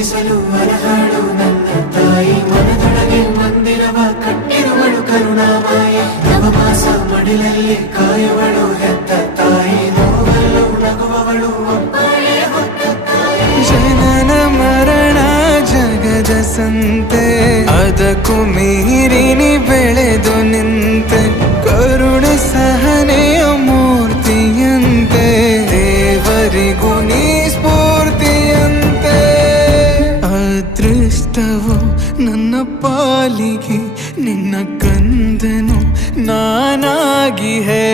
ಪೂಜಿಸಲು ಅರಹಾಳು ನನ್ನ ತಾಯಿ ಮನದೊಳಗೆ ಮಂದಿರವ ಕಟ್ಟಿರುವಳು ಕರುಣಾಮಾಯಿ ನವಮಾಸ ಮಡಿಲಲ್ಲಿ ಕಾಯುವಳು ಹೆತ್ತ ತಾಯಿ ನೋವಲ್ಲೂ ನಗುವವಳು ಒಬ್ಬಳೇ ಹೊತ್ತ ತಾಯಿ ಜನನ ಮರಣ ಜಗದ ಸಂತೆ ಅದಕ್ಕೂ ಮೀರಿನಿ ಬೆಳೆದು ನಿಂತೆ ಕರುಣೆ ಸಹನೆಯ ಮೂರ್ತಿಯಂತೆ ದೇವರಿಗೂ ನೀ ಸ್ಫೂರ್ತಿಯಂತೆ ಅದೃಷ್ಟವು ನನ್ನ ಪಾಲಿಗೆ ನಿನ್ನ ಕಂದನು ನಾನಾಗಿ ಹೇ